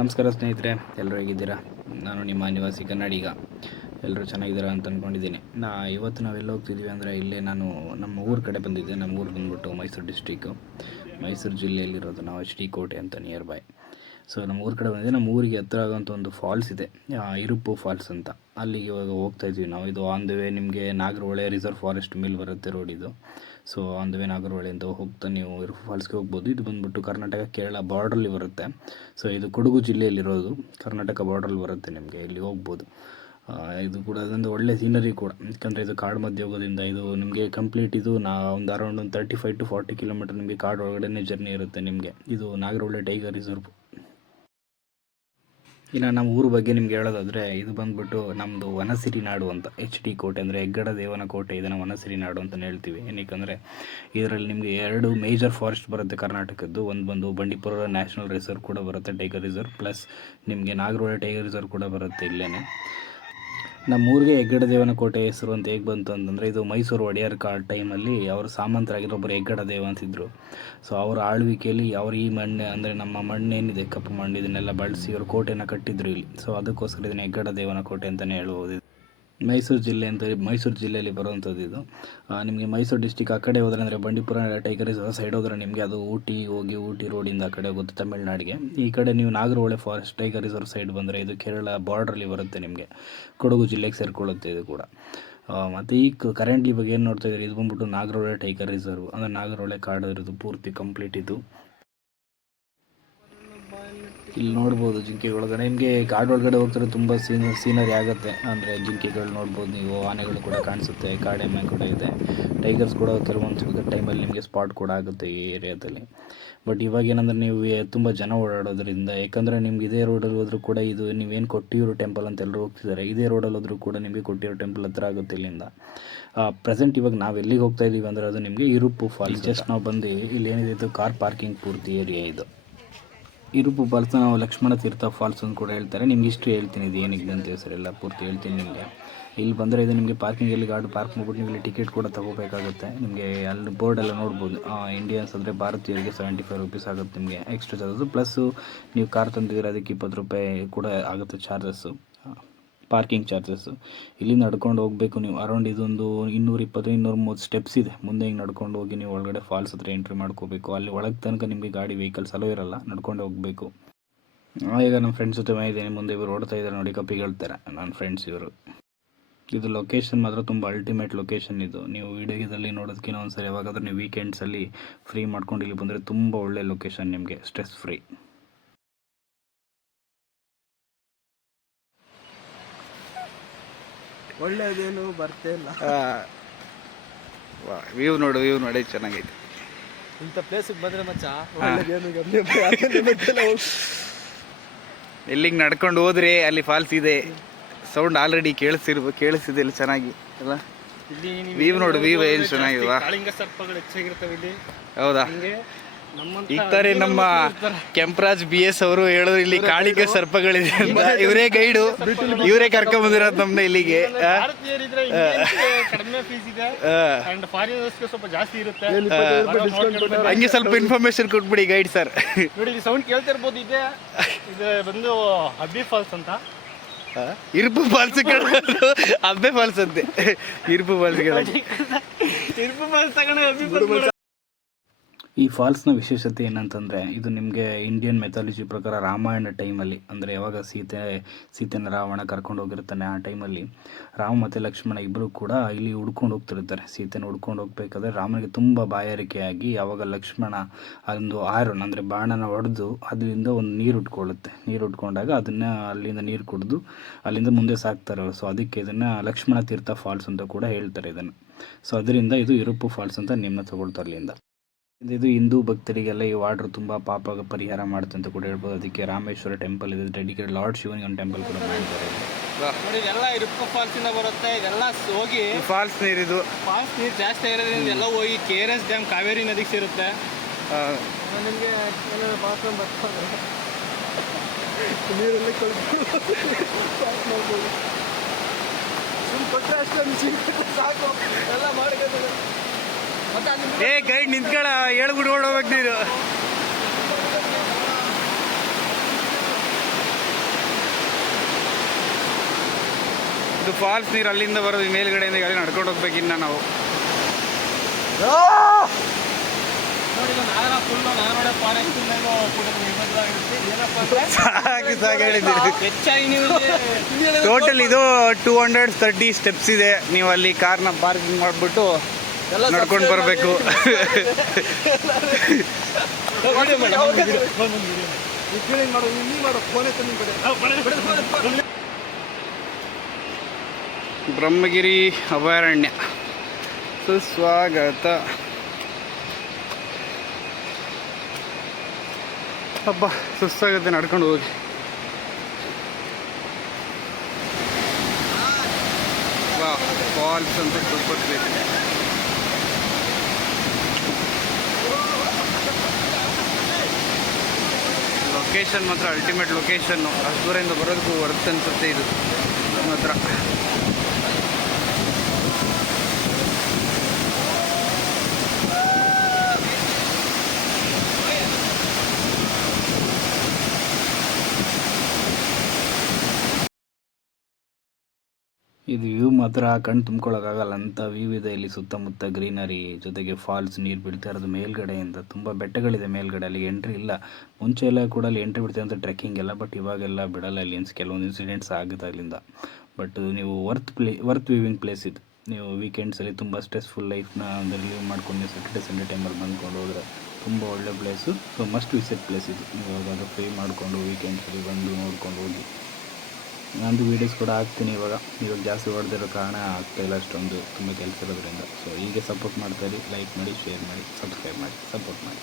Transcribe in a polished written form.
ನಮಸ್ಕಾರ ಸ್ನೇಹಿತರೆ, ಎಲ್ಲರೂ ಹೇಗಿದ್ದೀರಾ? ನಾನು ನಿಮ್ಮ ನಿವಾಸಿ ಕನ್ನಡಿಗ. ಎಲ್ಲರೂ ಚೆನ್ನಾಗಿದ್ದೀರಾ ಅಂತ ಅಂದ್ಕೊಂಡಿದ್ದೀನಿ. ಇವತ್ತು ನಾವೆಲ್ಲ ಹೋಗ್ತಿದ್ದೀವಿ ಅಂದರೆ ಇಲ್ಲೇ ನಾನು ನಮ್ಮ ಊರ ಕಡೆ ಬಂದಿದ್ದೆ. ನಮ್ಮ ಊರು ಬಂದ್ಬಿಟ್ಟು ಮೈಸೂರು ಡಿಸ್ಟ್ರಿಕ್ಕು, ಮೈಸೂರು ಜಿಲ್ಲೆಯಲ್ಲಿರೋದು ನಾವು ಎಚ್ ಡಿ ಕೋಟೆ ಅಂತ ನಿಯರ್ ಬೈ. ಸೊ ನಮ್ಮ ಊರ ಕಡೆ ಬಂದಿದ್ದೆ. ನಮ್ಮ ಊರಿಗೆ ಹತ್ರ ಆಗೋಂಥ ಒಂದು ಫಾಲ್ಸ್ ಇದೆ, ಇರುಪ್ಪು ಫಾಲ್ಸ್ ಅಂತ. ಅಲ್ಲಿಗೆ ಇವಾಗ ಹೋಗ್ತಾಯಿದ್ವಿ ನಾವು. ಇದು ಆನ್ ದ ವೇ ನಿಮಗೆ ನಾಗರಹೊಳೆ ರಿಸರ್ವ್ ಫಾರೆಸ್ಟ್ ಮೇಲೆ ಬರುತ್ತೆ ರೋಡ್ ಇದು. ಸೊ ಆನ್ ದ ವೇ ನಾಗರಹೊಳೆಯಿಂದ ಹೋಗ್ತಾ ನೀವು ಇರುಪ್ಪು ಫಾಲ್ಸ್ಗೆ ಹೋಗ್ಬೋದು. ಇದು ಬಂದುಬಿಟ್ಟು ಕರ್ನಾಟಕ ಕೇರಳ ಬಾರ್ಡ್ರಲ್ಲಿ ಬರುತ್ತೆ. ಸೊ ಇದು ಕೊಡಗು ಜಿಲ್ಲೆಯಲ್ಲಿರೋದು, ಕರ್ನಾಟಕ ಬಾರ್ಡ್ರಲ್ಲಿ ಬರುತ್ತೆ. ನಿಮಗೆ ಇಲ್ಲಿ ಹೋಗ್ಬೋದು. ಇದು ಕೂಡ ಅದೊಂದು ಒಳ್ಳೆ ಸೀನರಿ ಕೂಡ, ಯಾಕಂದರೆ ಇದು ಕಾಡು ಮಧ್ಯೆ ಹೋಗೋದ್ರಿಂದ ಇದು ನಿಮಗೆ ಕಂಪ್ಲೀಟ್ ಇದು ಒಂದು ಅರೌಂಡ್ ಒಂದು 35 to 40 ಕಿಲೋಮೀಟರ್ ನಿಮಗೆ ಕಾಡು ಒಳಗಡೆ ಜರ್ನಿ ಇರುತ್ತೆ ನಿಮಗೆ. ಇದು ನಾಗರಹೊಳೆ ಟೈಗರ್ ರಿಸರ್ವ್. ಇನ್ನು ನಮ್ಮ ಊರ ಬಗ್ಗೆ ನಿಮ್ಗೆ ಹೇಳೋದಾದರೆ, ಇದು ಬಂದುಬಿಟ್ಟು ನಮ್ಮದು ವನಸಿರಿ ನಾಡು ಅಂತ. ಎಚ್ ಡಿ ಕೋಟೆ ಅಂದರೆ ಹೆಗ್ಗಡ ದೇವನ ಕೋಟೆ, ಇದನ್ನು ವನಸಿರಿ ನಾಡು ಅಂತಲೇ ಹೇಳ್ತೀವಿ. ಏನಕ್ಕೆ ಇದರಲ್ಲಿ ನಿಮಗೆ 2 ಮೇಜರ್ ಫಾರೆಸ್ಟ್ ಬರುತ್ತೆ ಕರ್ನಾಟಕದ್ದು. ಒಂದು ಬಂದು ಬಂಡೀಪುರ ನ್ಯಾಷನಲ್ ರಿಸರ್ವ್ ಕೂಡ ಬರುತ್ತೆ, ಟೈಗರ್ ರಿಸರ್ವ್, ಪ್ಲಸ್ ನಿಮಗೆ ನಾಗರಹೊಳೆ ಟೈಗರ್ ರಿಸರ್ವ್ ಕೂಡ ಬರುತ್ತೆ ಇಲ್ಲೇ. ನಮ್ಮ ಊರಿಗೆ ಹೆಗ್ಗಡ ದೇವನ ಕೋಟೆ ಹೆಸರು ಅಂತ ಹೇಗೆ ಬಂತು ಅಂತಂದರೆ, ಇದು ಮೈಸೂರು ಒಡೆಯರ್ ಟೈಮಲ್ಲಿ ಅವರು ಸಾಮಂತರಾಗಿರೋ ಒಬ್ಬರು ಹೆಗ್ಗಡ ದೇವ ಅಂತಿದ್ರು. ಸೊ ಅವರ ಆಳ್ವಿಕೆಯಲ್ಲಿ ಅವರು ಈ ಮಣ್ಣು ಅಂದರೆ ನಮ್ಮ ಮಣ್ಣೇನಿದೆ ಕಪ್ಪು ಮಣ್ಣು, ಇದನ್ನೆಲ್ಲ ಬಳಸಿ ಅವರು ಕೋಟೆನ ಕಟ್ಟಿದ್ರು ಇಲ್ಲಿ. ಸೊ ಅದಕ್ಕೋಸ್ಕರ ಇದನ್ನು ಹೆಗ್ಗಡ ದೇವನ ಕೋಟೆ ಅಂತಲೇ ಹೇಳ್ಬೋದು. ಮೈಸೂರು ಜಿಲ್ಲೆ ಅಂತ, ಮೈಸೂರು ಜಿಲ್ಲೆಯಲ್ಲಿ ಬರುವಂಥದ್ದು ಇದು. ನಿಮಗೆ ಮೈಸೂರು ಡಿಸ್ಟಿಕ್ ಆ ಕಡೆ ಹೋದರೆ ಅಂದರೆ ಬಂಡೀಪುರ ಟೈಗರ್ ರಿಸರ್ವ್ ಸೈಡ್ ಹೋದರೆ ನಿಮಗೆ ಅದು ಊಟಿ ರೋಡಿಂದ ಆ ಕಡೆ ಹೋಗುತ್ತೆ ತಮಿಳ್ನಾಡಿಗೆ. ಈ ಕಡೆ ನೀವು Nagarhole forest tiger reserve side ಬಂದರೆ ಇದು ಕೇರಳ ಬಾರ್ಡ್ರಲ್ಲಿ ಬರುತ್ತೆ ನಿಮಗೆ, ಕೊಡಗು ಜಿಲ್ಲೆಗೆ ಸೇರಿಕೊಳ್ಳುತ್ತೆ ಇದು ಕೂಡ. ಮತ್ತು ಈಗ ಕರೆಂಟ್ಲಿ ಇವಾಗ ಏನು ನೋಡ್ತಾ ಇದ್ದೀರಿ, ಇದು ಬಂದ್ಬಿಟ್ಟು ನಾಗರಹೊಳೆ ಟೈಗರ್ ರಿಸರ್ವ್ ಅಂದರೆ ನಾಗರಹೊಳೆ ಕಾಡು ಇರೋದು ಪೂರ್ತಿ ಕಂಪ್ಲೀಟ್ ಇದು. ಇಲ್ಲಿ ನೋಡ್ಬೋದು ಜಿಂಕೆಗಳೊಳಗಡೆ ನಿಮಗೆ ಕಾಡು ಒಳಗಡೆ ಹೋಗ್ತಾರೆ ತುಂಬ ಸೀನರಿ ಆಗುತ್ತೆ. ಅಂದರೆ ಜಿಂಕೆಗಳು ನೋಡ್ಬೋದು ನೀವು, ಆನೆಗಳು ಕೂಡ ಕಾಣಿಸುತ್ತೆ, ಕಾಡೆಮ್ಮೆ ಕೂಡ ಇದೆ, ಟೈಗರ್ಸ್ ಕೂಡ ಕೆಲವೊಂದು ಟೈಮಲ್ಲಿ ನಿಮಗೆ ಸ್ಪಾಟ್ ಕೂಡ ಆಗುತ್ತೆ ಈ ಏರಿಯಾದಲ್ಲಿ. ಬಟ್ ಇವಾಗ ಏನಂದರೆ ನೀವು ತುಂಬ ಜನ ಓಡಾಡೋದ್ರಿಂದ, ಯಾಕಂದರೆ ನಿಮ್ಗೆ ಇದೇ ರೋಡಲ್ಲಿ ಹೋದರೂ ಕೂಡ ಇದು ನೀವೇನು ಕೊಟ್ಟಿಯೂರು ಟೆಂಪಲ್ ಅಂತ ಎಲ್ಲರೂ ಹೋಗ್ತಿದ್ದಾರೆ, ಇದೇ ರೋಡಲ್ಲಿ ಹೋದರೂ ಕೂಡ ನಿಮಗೆ ಕೊಟ್ಟಿಯೂರು ಟೆಂಪಲ್ ಹತ್ರ ಆಗುತ್ತೆ ಇಲ್ಲಿಂದ. ಪ್ರೆಸೆಂಟ್ ಇವಾಗ ನಾವು ಎಲ್ಲಿಗೆ ಹೋಗ್ತಾ ಇದ್ದೀವಿ ಅಂದರೆ ಅದು ನಿಮಗೆ ಇರುಪ್ಪು ಫಾಲ್ಸ್. ಜಸ್ಟ್ ನಾವು ಬಂದು ಇಲ್ಲಿ ಏನಿದೆ ಇದು ಕಾರ್ ಪಾರ್ಕಿಂಗ್ ಪೂರ್ತಿ ಏರಿಯಾ ಇದು. ಇರುಪ್ಪು ಫಾಲ್ಸ್ನ ನಾವು ಲಕ್ಷ್ಮಣ ತೀರ್ಥ ಫಾಲ್ಸ್ ಅಂತ ಕೂಡ ಹೇಳ್ತಾರೆ. ನಿಮ್ಗೆ ಹಿಸ್ಟ್ರಿ ಹೇಳ್ತೀನಿ, ಇದು ಏನಿದೆ ಅಂತ ಹೆಸರೆಲ್ಲ ಪೂರ್ತಿ ಹೇಳ್ತೀನಿ ನಿಮಗೆ. ಇಲ್ಲಿ ಬಂದರೆ ಇದು ನಿಮಗೆ ಪಾರ್ಕಿಂಗಲ್ಲಿ ಗಾಡಿ ಪಾರ್ಕ್ ಮಾಡ್ಬಿಟ್ಟು ನೀವು ಇಲ್ಲಿ ಟಿಕೆಟ್ ಕೂಡ ತೊಗೋಬೇಕಾಗುತ್ತೆ. ನಿಮಗೆ ಅಲ್ಲಿ ಬೋರ್ಡೆಲ್ಲ ನೋಡ್ಬೋದು, ಇಂಡಿಯನ್ಸ್ ಅಂದರೆ ಭಾರತೀಯರಿಗೆ 75 ರೂಪೀಸ್ ಆಗುತ್ತೆ ನಿಮಗೆ ಎಕ್ಸ್ಟ್ರಾ ಚಾರ್ಜಸ್ಸು. ಪ್ಲಸ್ಸು ನೀವು ಕಾರ್ ತಂದಿದ್ದೀರ ಅದಕ್ಕೆ 20 ರೂಪಾಯಿ ಕೂಡ ಆಗುತ್ತೆ ಚಾರ್ಜಸ್ಸು, ಪಾರ್ಕಿಂಗ್ ಚಾರ್ಜಸ್ಸು. ಇಲ್ಲಿ ನಡ್ಕೊಂಡು ಹೋಗಬೇಕು ನೀವು. ಅರೌಂಡ್ ಇದೊಂದು 220-230 ಸ್ಟೆಪ್ಸ್ ಇದೆ. ಮುಂದೆ ಹಿಂಗೆ ನಡ್ಕೊಂಡು ಹೋಗಿ ನೀವು ಒಳಗಡೆ ಫಾಲ್ಸ್ ಹತ್ರ ಎಂಟ್ರಿ ಮಾಡ್ಕೋಬೇಕು. ಅಲ್ಲಿ ಒಳಗೆ ತನಕ ನಿಮಗೆ ಗಾಡಿ ವೆಹಿಕಲ್ಸ್ ಅಲೋ ಇರೋಲ್ಲ, ನಡ್ಕೊಂಡು ಹೋಗಬೇಕು. ಈಗ ನಮ್ಮ ಫ್ರೆಂಡ್ಸ್ ಜೊತೆ ಇದ್ದೀನಿ, ಮುಂದೆ ಇವರು ಓಡ್ತಾ ಇದ್ದಾರೆ ನೋಡಿ, ಕಪ್ಪಿಗಳ್ತಾರೆ ನನ್ನ ಫ್ರೆಂಡ್ಸ್ ಇವರು. ಇದು ಲೊಕೇಶನ್ ಮಾತ್ರ ತುಂಬ ಅಲ್ಟಿಮೇಟ್ ಲೊಕೇಶನ್ ಇದು. ನೀವು ವಿಡಿಯೋದಲ್ಲಿ ನೋಡೋದಕ್ಕಿಂತ ಒಂದ್ಸರಿ ಯಾವಾಗಾದ್ರೂ ನೀವು ವೀಕೆಂಡ್ಸಲ್ಲಿ ಫ್ರೀ ಮಾಡ್ಕೊಂಡು ಇಲ್ಲಿ ಬಂದರೆ ತುಂಬ ಒಳ್ಳೆ ಲೊಕೇಶನ್ ನಿಮಗೆ, ಸ್ಟ್ರೆಸ್ ಫ್ರೀ. ಒಳ್ಳೇದೇನು ಬರ್ತೇ ಇಲ್ಲ. ವ್ಯೂ ನೋಡಿ ಚೆನ್ನಾಗೈತೆ. ಇಂಥ ಪ್ಲೇಸಿಗೆ ಬಂದರೆ ಮಚ್ಚ ಎಲ್ಲಿಗೆ ನಡ್ಕೊಂಡು ಹೋದ್ರೆ ಅಲ್ಲಿ ಫಾಲ್ಸ್ ಇದೆ. ಸೌಂಡ್ ಆಲ್ರೆಡಿ ಕೇಳಿಸ್ತಿದೆ ಇಲ್ಲಿ ಚೆನ್ನಾಗಿ ಅಲ್ಲ. ವ್ಯೂ ವ್ಯೂ ಏನು ಚೆನ್ನಾಗಿಲ್ವಾ? ಕಾಳಿಂಗ ಸರ್ಪಗಳು ಹೆಚ್ಚಾಗಿರ್ತವೆ ಇಲ್ಲಿ. ಹೌದಾ? ಈಗ ತಾನೇ ನಮ್ಮ ಕೆಂಪರಾಜ್ BS ಅವರು ಹೇಳಿದ್ರು ಇಲ್ಲಿ ಕಾಳಿಂಗ ಸರ್ಪಗಳಿದೆ ಅಂತ. ಇವರೇ ಗೈಡು, ಇವರೇ ಕರ್ಕೊಂಡ್ ಬಂದಿರೋದು ನಮ್ಮನ್ನ ಇಲ್ಲಿಗೆ. ಕಡಿಮೆ ಫೀಸ್ ಇದೆ, ಸ್ವಲ್ಪ ಜಾಸ್ತಿ ಇರುತ್ತೆ. ಹಂಗೆ ಸ್ವಲ್ಪ ಇನ್ಫಾರ್ಮೇಶನ್ ಕೊಟ್ಬಿಡಿ ಗೈಡ್ ಸರ್. ನೋಡಿ ಸೌಂಡ್ ಕೇಳ್ತಿರ್ಬೋದು. ಇದು ಬಂದು ಅಬ್ಬಿ ಫಾಲ್ಸ್ ಅಂತ. ಇರುಪ್ಪು ಫಾಲ್ಸ್ ಅಬ್ಬೆ ಫಾಲ್ಸ್ ಅಂತೆ. ಇರುಪ್ಪು ಫಾಲ್ಸ್ ತಗೊಂಡು ಈ ಫಾಲ್ಸ್ನ ವಿಶೇಷತೆ ಏನಂತಂದರೆ, ಇದು ನಿಮಗೆ ಇಂಡಿಯನ್ ಮೆಥಾಲಜಿ ಪ್ರಕಾರ ರಾಮಾಯಣ ಟೈಮಲ್ಲಿ, ಅಂದರೆ ಯಾವಾಗ ಸೀತೆನ ರಾವಣ ಕರ್ಕೊಂಡು ಹೋಗಿರ್ತಾನೆ ಆ ಟೈಮಲ್ಲಿ ರಾಮ ಮತ್ತು ಲಕ್ಷ್ಮಣ ಇಬ್ಬರು ಕೂಡ ಇಲ್ಲಿ ಹುಡ್ಕೊಂಡು ಹೋಗ್ತಿರ್ತಾರೆ. ಸೀತೆನ ಹುಡ್ಕೊಂಡು ಹೋಗ್ಬೇಕಾದ್ರೆ ರಾಮನಿಗೆ ತುಂಬ ಬಾಯಾರಿಕೆಯಾಗಿ ಆವಾಗ ಲಕ್ಷ್ಮಣ ಒಂದು ಆಯರನ್ ಅಂದರೆ ಬಾಣನ ಹೊಡೆದು ಅದರಿಂದ ಒಂದು ನೀರು ಉಟ್ಕೊಂಡಾಗ ಅದನ್ನು ಅಲ್ಲಿಂದ ನೀರು ಕುಡಿದು ಅಲ್ಲಿಂದ ಮುಂದೆ ಸಾಕ್ತಾರೆ. ಸೊ ಅದಕ್ಕೆ ಇದನ್ನು ಲಕ್ಷ್ಮಣ ತೀರ್ಥ ಫಾಲ್ಸ್ ಅಂತ ಕೂಡ ಹೇಳ್ತಾರೆ ಇದನ್ನು. ಸೊ ಅದರಿಂದ ಇದು ಇರುಪ್ಪು ಫಾಲ್ಸ್ ಅಂತ ನಿಮ್ಮ ತಗೊಳ್ತಾರೆ ಅಲ್ಲಿಂದ. ಇದು ಹಿಂದೂ ಭಕ್ತರಿಗೆಲ್ಲ ಈ ವಾಟರ್ ತುಂಬ ಪಾಪ ಪರಿಹಾರ ಮಾಡುತ್ತೆ ಅಂತ ಕೂಡ ಹೇಳ್ಬೋದು. ಅದಕ್ಕೆ ರಾಮೇಶ್ವರ ಟೆಂಪಲ್ ಇದೆ ಡೆಡಿಕೇಟ್, ಲಾರ್ಡ್ ಶಿವನಿಗೆ ಒಂದು ಟೆಂಪಲ್ ಕೂಡ ಮಾಡಿದ್ದಾರೆ. ನೋಡಿ ಇದೆಲ್ಲ ಇರುಪ್ಪು ಫಾಲ್ಸ್ ಇಂದ ಬರುತ್ತೆ. ಇದೆಲ್ಲ ಹೋಗಿ ಫಾಲ್ಸ್ ನೀರು ಜಾಸ್ತಿ ಇರೋದ್ರಿಂದ ಎಲ್ಲ ಹೋಗಿ KRS ಡ್ಯಾಮ್ ಕಾವೇರಿ ನದಿಗೆ ಸೇರುತ್ತೆ. ನಿಮಗೆ ಬಾತ್ರೂಮ್ ಬರ್ತಾರೆ, ನೀರಲ್ಲಿ ಕೊಟ್ಟರೆ ಅಷ್ಟೇ ಸಾಕು, ಎಲ್ಲ ಮಾಡ್ಕೊಂಡು. ಏ ಗೈಡ್ ನಿಂತ್ಕೊಳ, ಹೇಳ್ಬಿಟ್ಟು ಓಡೋಗ್ಬೇಕು ನೀರು. ಇದು ಫಾಲ್ಸ್ ನೀರು ಅಲ್ಲಿಂದ ಬರೋದು, ಮೇಲ್ಗಡೆಯಿಂದ ಗಾಡಿ ನಡ್ಕೊಂಡು ಹೋಗ್ಬೇಕಿನ್ನ ನಾವು. ಸಾಕು ಹೇಳಿದ್ದೀರಿ. ಟೋಟಲ್ ಇದು 230 ಸ್ಟೆಪ್ಸ್ ಇದೆ. ನೀವು ಅಲ್ಲಿ ಕಾರ್ನ ಪಾರ್ಕಿಂಗ್ ಮಾಡಿಬಿಟ್ಟು ನಡ್ಕೊಂಡು ಬರಬೇಕು. ಬ್ರಹ್ಮಗಿರಿ ಅಭಯಾರಣ್ಯ ಸುಸ್ವಾಗತ. ಹಬ್ಬ ಸುಸ್ತಾಗುತ್ತೆ ನಡ್ಕೊಂಡು ಹೋಗಿ. ಫಾಲ್ಸ್ ಅಂತ ಸೂಪರ್ ಪ್ಲೇಸ್ ಇದೆ. ಲೊಕೇಶನ್ ಮಾತ್ರ ಅಲ್ಟಿಮೇಟ್ ಲೊಕೇಶನ್ನು. ಅಷ್ಟು ದೂರದಿಂದ ಬರೋದಕ್ಕೂ ವರ್ತ್ ಅನಿಸುತ್ತೆ ಇದು ಮಾತ್ರ. ಇದು ವ್ಯೂ ಮಾತ್ರ ಕಣ್ಣು ತುಂಬ್ಕೊಳ್ಳೋಕ್ಕಾಗಲ್ಲ ಅಂಥ ವ್ಯೂ ಇದೆ ಇಲ್ಲಿ. ಸುತ್ತಮುತ್ತ ಗ್ರೀನರಿ ಜೊತೆಗೆ ಫಾಲ್ಸ್, ನೀರು ಬೀಳ್ತಾ ಇರೋದು ಮೇಲ್ಗಡೆಯಿಂದ. ತುಂಬ ಬೆಟ್ಟಗಳಿದೆ ಮೇಲ್ಗಡೆ, ಅಲ್ಲಿ ಎಂಟ್ರಿ ಇಲ್ಲ. ಮುಂಚೆ ಎಲ್ಲ ಕೂಡ ಅಲ್ಲಿ ಎಂಟ್ರಿ ಬಿಡ್ತೀವಿ ಅಂತ ಟ್ರೆಕ್ಕಿಂಗ್ ಎಲ್ಲ, ಬಟ್ ಇವಾಗೆಲ್ಲ ಬಿಡಲ್ಲ ಇಲ್ಲಿ. ಕೆಲವೊಂದು ಇನ್ಸಿಡೆಂಟ್ಸ್ ಆಗುತ್ತೆ ಅಲ್ಲಿಂದ. ಬಟ್ ನೀವು ವರ್ತ್ ವ್ಯೂವಿಂಗ್ ಪ್ಲೇಸ್ ಇದು. ನೀವು ವೀಕೆಂಡ್ಸಲ್ಲಿ ತುಂಬ ಸ್ಟ್ರೆಸ್ಫುಲ್ ಲೈಫ್ನ ಒಂದು ರಿಲೀವ್ ಮಾಡ್ಕೊಂಡು ಸ್ಯಾಟರ್ಡೆ ಸಂಡೇ ಟೈಮಲ್ಲಿ ಬಂದ್ಕೊಂಡು ಹೋದರೆ ತುಂಬ ಒಳ್ಳೆ place. So must visit place ಇದು. ನೀವು ಯಾವಾಗ ಫ್ರೀ ಮಾಡಿಕೊಂಡು ವೀಕೆಂಡ್ಸಲ್ಲಿ ಬಂದು ನೋಡ್ಕೊಂಡು ಹೋಗಿ. ನಂದು ವೀಡಿಯೋಸ್ ಕೂಡ ಹಾಕ್ತೀನಿ ಇವಾಗ ಜಾಸ್ತಿ ಹೊಡೆದಿರೋ ಕಾರಣ ಆಗ್ತಾಯಿಲ್ಲ ಅಷ್ಟೊಂದು, ತುಂಬ ಕೆಲಸ ಇರೋದ್ರಿಂದ. ಸೊ ಹೀಗೆ ಸಪೋರ್ಟ್ ಮಾಡ್ತಾಯಿರಿ, ಲೈಕ್ ಮಾಡಿ, ಶೇರ್ ಮಾಡಿ, ಸಬ್ಸ್ಕ್ರೈಬ್ ಮಾಡಿ, ಸಪೋರ್ಟ್ ಮಾಡಿ.